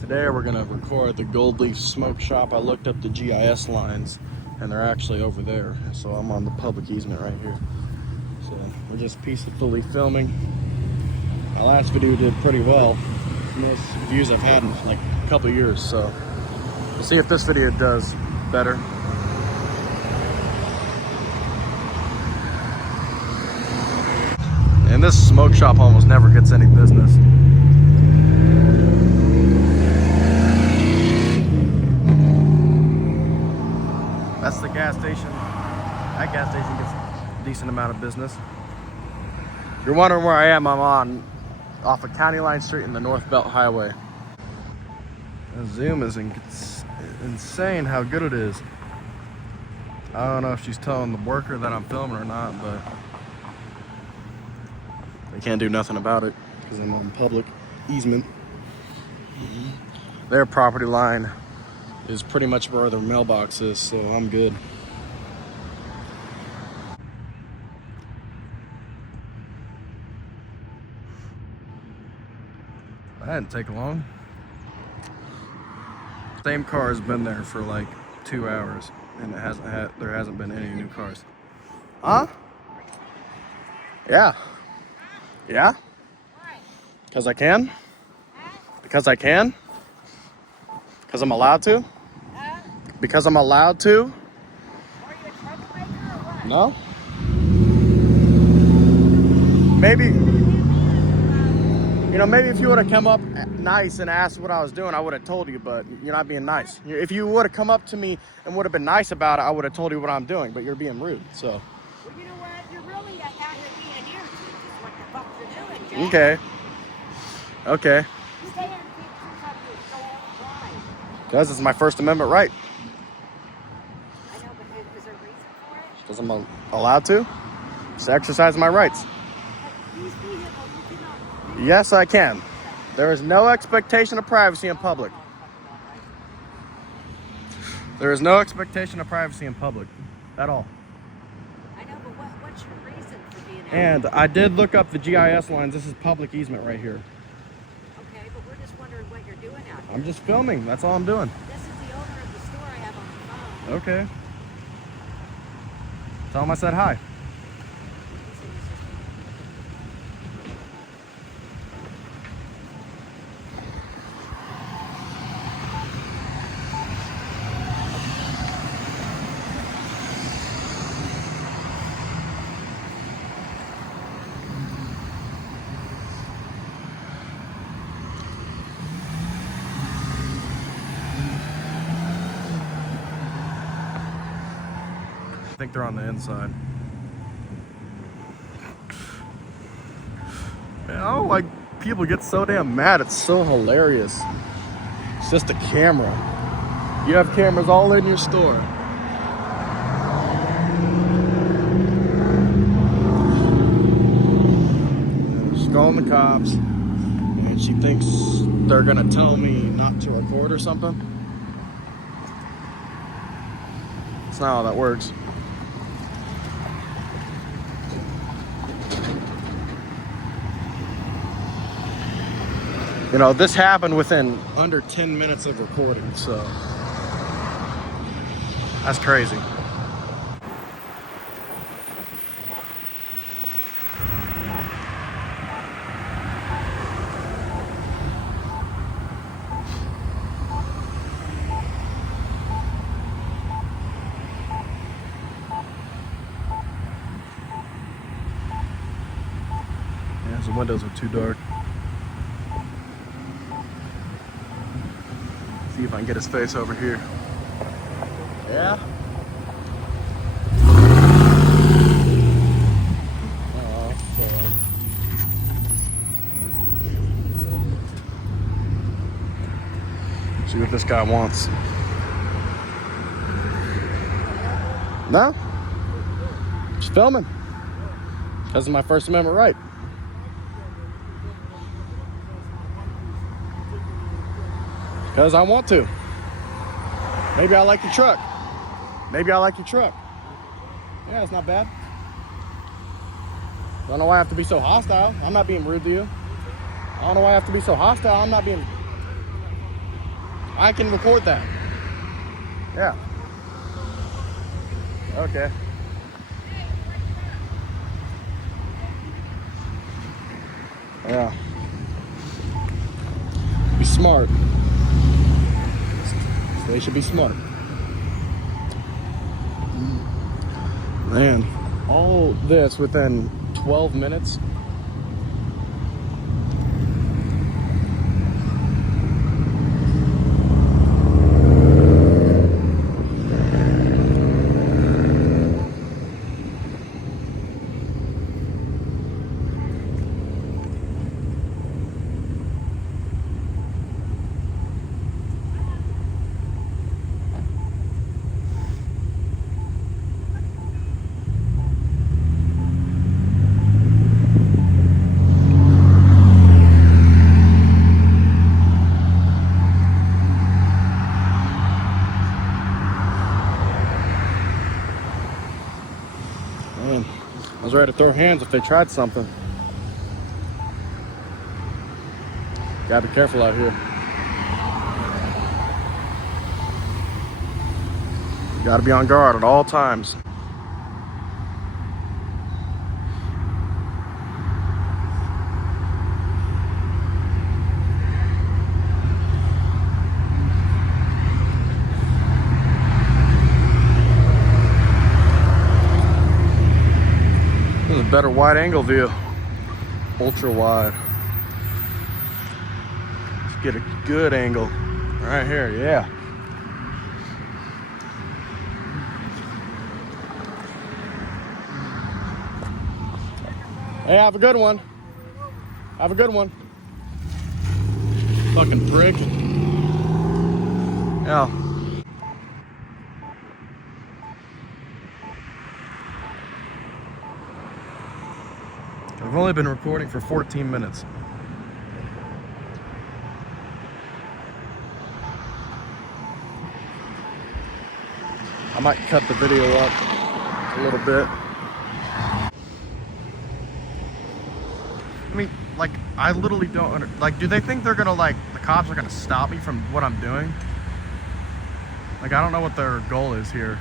Today we're gonna record the Gold Leaf Smoke Shop. I looked up the GIS lines and they're actually over there. So I'm on the public easement right here. So we're just peacefully filming. My last video did pretty well. Most views I've had in like a couple years. So we'll see if this video does better. And this smoke shop almost never gets any business. That's the gas station. That gas station gets a decent amount of business. If you're wondering where I am, I'm on off of County Line Street in the North Belt Highway. The zoom is insane how good it is. I don't know if she's telling the worker that I'm filming or not, but they can't do nothing about it because I'm on public easement. Their property line is pretty much where their mailbox is, so I'm good. That didn't take long. Same car has been there for like 2 hours, and there hasn't been any new cars. Huh? Yeah. Yeah? Because I can? Because I can? Because I'm allowed to? Because I'm allowed to? Are you a troublemaker or what? No? Maybe, you know, maybe if you would have come up nice and asked what I was doing, I would have told you, but you're not being nice. If you would have come up to me and would have been nice about it, I would have told you what I'm doing, but you're being rude, so. Well, you know what? You're really out here being an irritant. Is what the fuck you're doing, Jack. Okay. Okay. You stay in and keep something to go on and drive. Because it's my First Amendment right. I know, but is there a reason for it? Because I'm allowed to. Just exercise my rights. But these vehicles, you cannot. Yes, I can. There is no expectation of privacy in public. There is no expectation of privacy in public at all. I know, but what's your reason for being out And I did look up the GIS lines. This is public easement right here. Okay, but we're just wondering what you're doing out here. I'm just filming. That's all I'm doing. This is the owner of the store I have on the phone. Okay. Tell him I said hi. I think they're on the inside. Man, I don't like people get so damn mad. It's so hilarious. It's just a camera. You have cameras all in your store. She's calling the cops, and she thinks they're gonna tell me not to record or something. That's not how that works. You know, this happened within under 10 minutes of recording, so that's crazy. Yeah, the windows are too dark. See if I can get his face over here. Yeah? Oh, fuck. See what this guy wants. No? Just filming. Because of my First Amendment right. Because I want to. Maybe I like your truck. Maybe I like your truck. Yeah, it's not bad. I don't know why I have to be so hostile. I'm not being rude to you. I don't know why I have to be so hostile. I'm not being... I can record that. Yeah. Okay. Yeah. Be smart. They should be smart. Man, all this within 12 minutes. Man, I was ready to throw hands if they tried something. Gotta be careful out here. Gotta be on guard at all times. This is a better wide angle view. Ultra wide. Let's get a good angle. Right here, yeah. Hey, have a good one. Have a good one. Fucking prick. Yeah. I've only been recording for 14 minutes. I might cut the video up a little bit. I mean, like, I literally don't like, do they think they're gonna, like, the cops are gonna stop me from what I'm doing? Like, I don't know what their goal is here.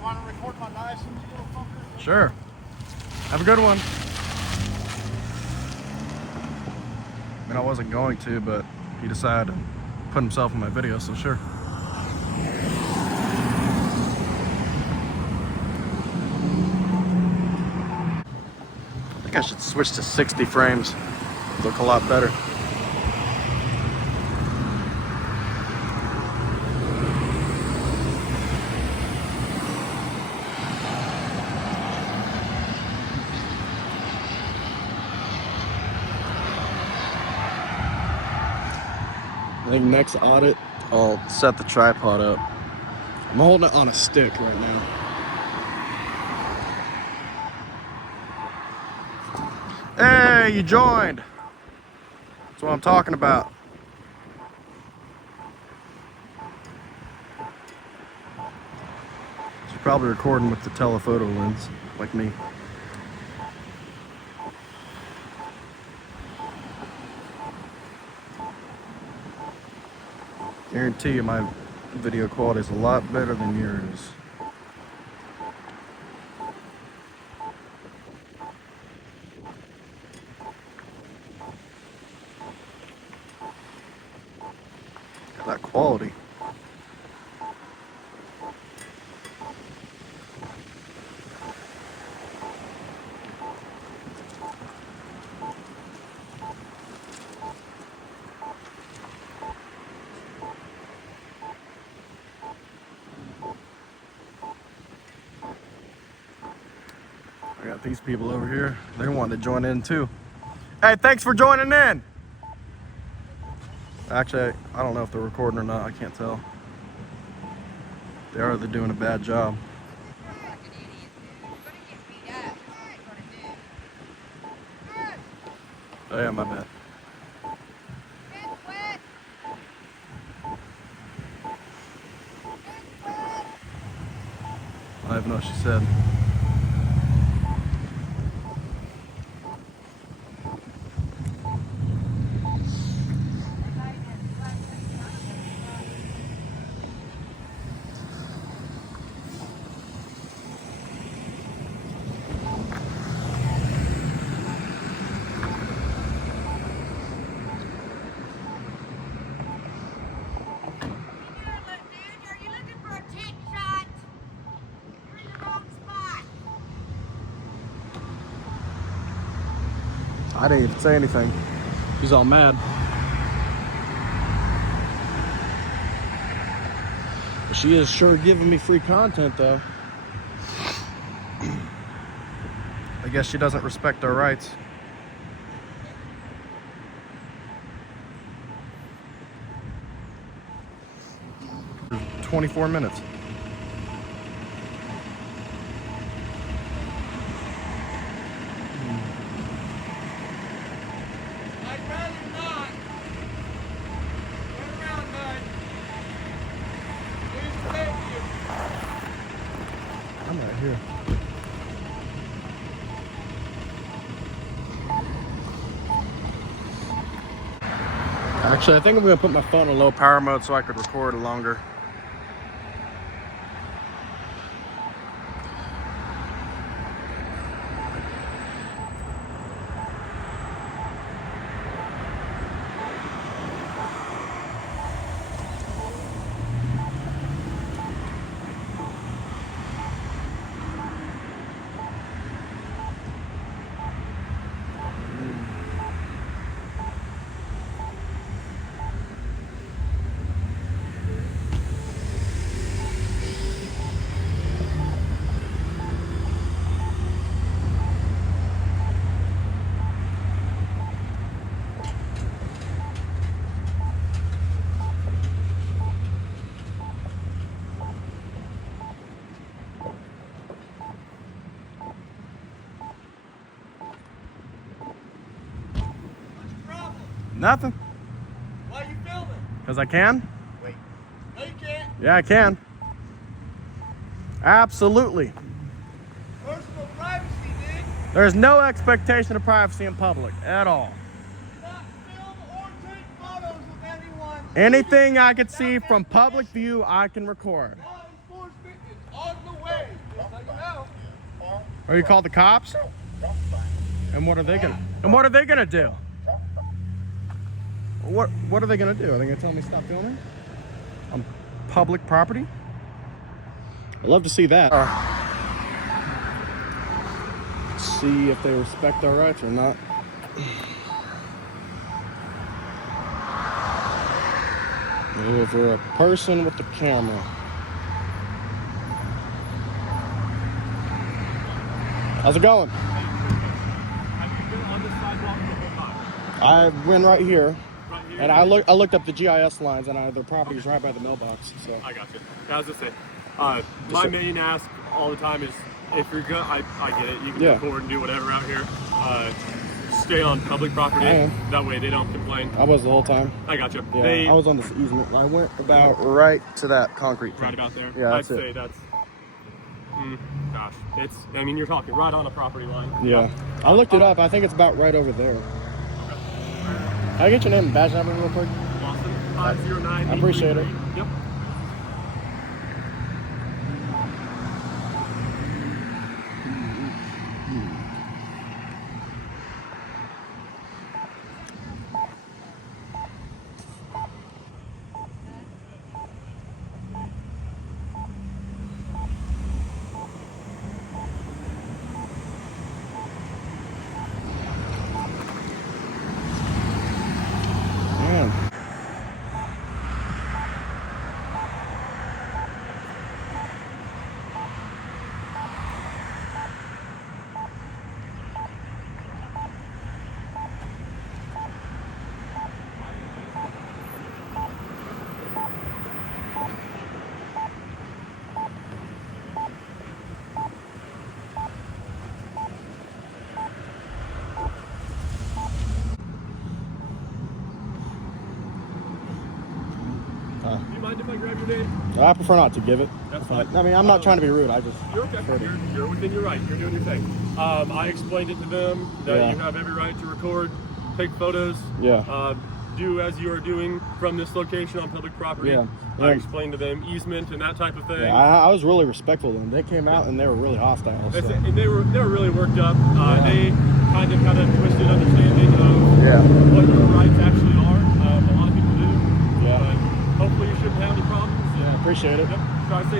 Want to record my license, you little fucker? Sure. Have a good one. I mean, I wasn't going to, but he decided to put himself in my video, so sure. I think I should switch to 60 frames. Look a lot better. I think next audit, I'll set the tripod up. I'm holding it on a stick right now. Hey, you joined. That's what I'm talking about. She's probably recording with the telephoto lens, like me. Guarantee you my video quality is a lot better than yours. That quality. Got these people over here. They want to join in too. Hey, thanks for joining in. Actually, I don't know if they're recording or not. I can't tell. They're doing a bad job. Oh yeah, my bad. I don't even know what she said. I didn't even say anything. She's all mad. But she is sure giving me free content though. I guess she doesn't respect our rights. 24 minutes. I'd rather not. Turn around, bud. Please thank you. I'm right here. Actually, I think I'm gonna put my phone in low power mode so I could record longer. What's your problem? Nothing. Why are you filming? Because I can? Wait. No, you can't. Yeah, I can. Absolutely. Personal privacy, dude. There's no expectation of privacy in public at all. Not film or take photos of anyone. Anything I could see from public view, I can record. Law enforcement is on the way. Just so you know. Or you call the cops? And what are they gonna do? What are they gonna do? Are they gonna tell me stop filming on public property? I'd love to see that. See if they respect our rights or not. Over a person with the camera. How's it going? Have you been on the sidewalk the whole time? I went right here, Right here? and I looked up the GIS lines, and their property's right by the mailbox. So I got you. I was just saying, my main ask all the time is if you're good, I get it. You can Yeah. record and do whatever out here. Stay on public property. I am. That way they don't complain. I was the whole time. I got you. Yeah, I was on this easement. I went about right to that concrete thing. Right about there. Yeah, I'd that's it. say that's. Gosh, it's. I mean, you're talking right on a property line. Yeah, I looked it up. I think it's about right over there. Can I get your name and badge number real quick? Austin 509. I appreciate it. Yep. Man. Do you mind if I grab your name? I prefer not to give it. That's fine. I mean, I'm not trying to be rude. I just. You're okay. You're within your right. You're doing your thing. I explained it to them that you have every right to record, take photos. Yeah. Do as you are doing from this location on public property. Yeah. I explained to them easement and that type of thing. Yeah, I was really respectful of them. They came out and they were really hostile. So. And they were really worked up. They kind of had a twisted understanding of what your rights actually are. A lot of people do. Yeah. Hopefully you shouldn't have any problems. Yeah, appreciate it. Yep.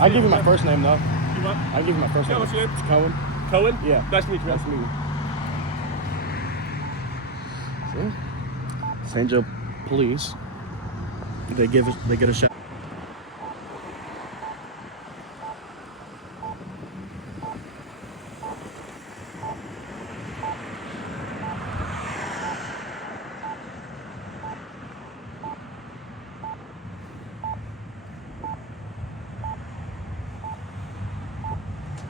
I'll give you my first name though. You what? I'll give you my first name. What's your name? It's Cohen. Cohen? Yeah. Nice to meet you. Nice to meet you. See? St. Joe Police. They get a shot.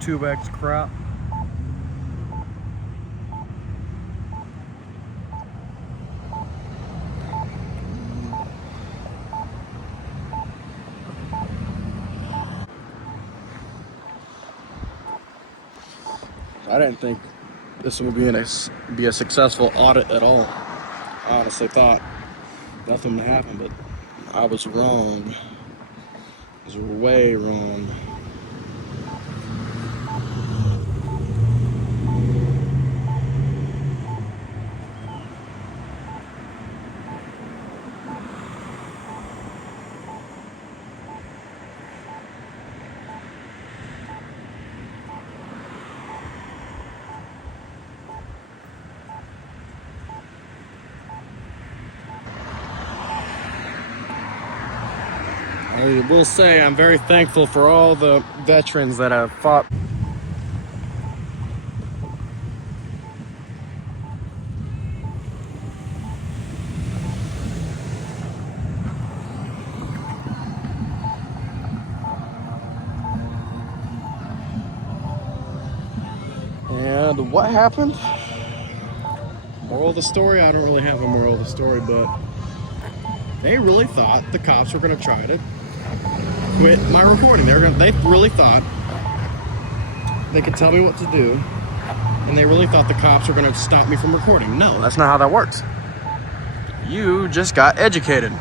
Tubex crap. I didn't think this would be a successful audit at all. I honestly thought nothing would happen, but I was wrong. I was way wrong. I will say I'm very thankful for all the veterans that have fought. And what happened? Moral of the story? I don't really have a moral of the story, but they really thought the cops were going to try to quit my recording. They really thought they could tell me what to do, and they really thought the cops were going to stop me from recording. No, that's not how that works. You just got educated.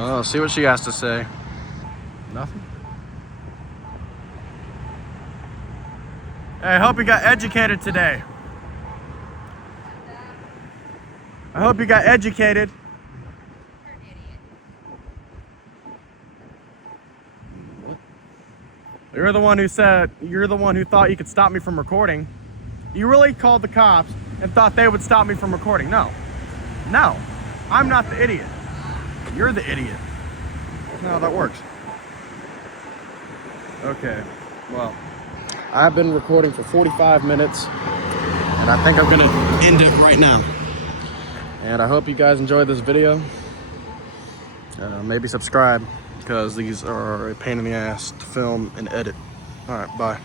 Oh, see what she has to say. Nothing. Hey, I hope you got educated today. I hope you got educated. What? You're the one who thought you could stop me from recording. You really called the cops and thought they would stop me from recording. No. No. I'm not the idiot. You're the idiot. That's not how that works. Okay, well, I've been recording for 45 minutes, and I think I'm gonna end it right now. And I hope you guys enjoyed this video. Maybe subscribe, because these are a pain in the ass to film and edit. All right, bye.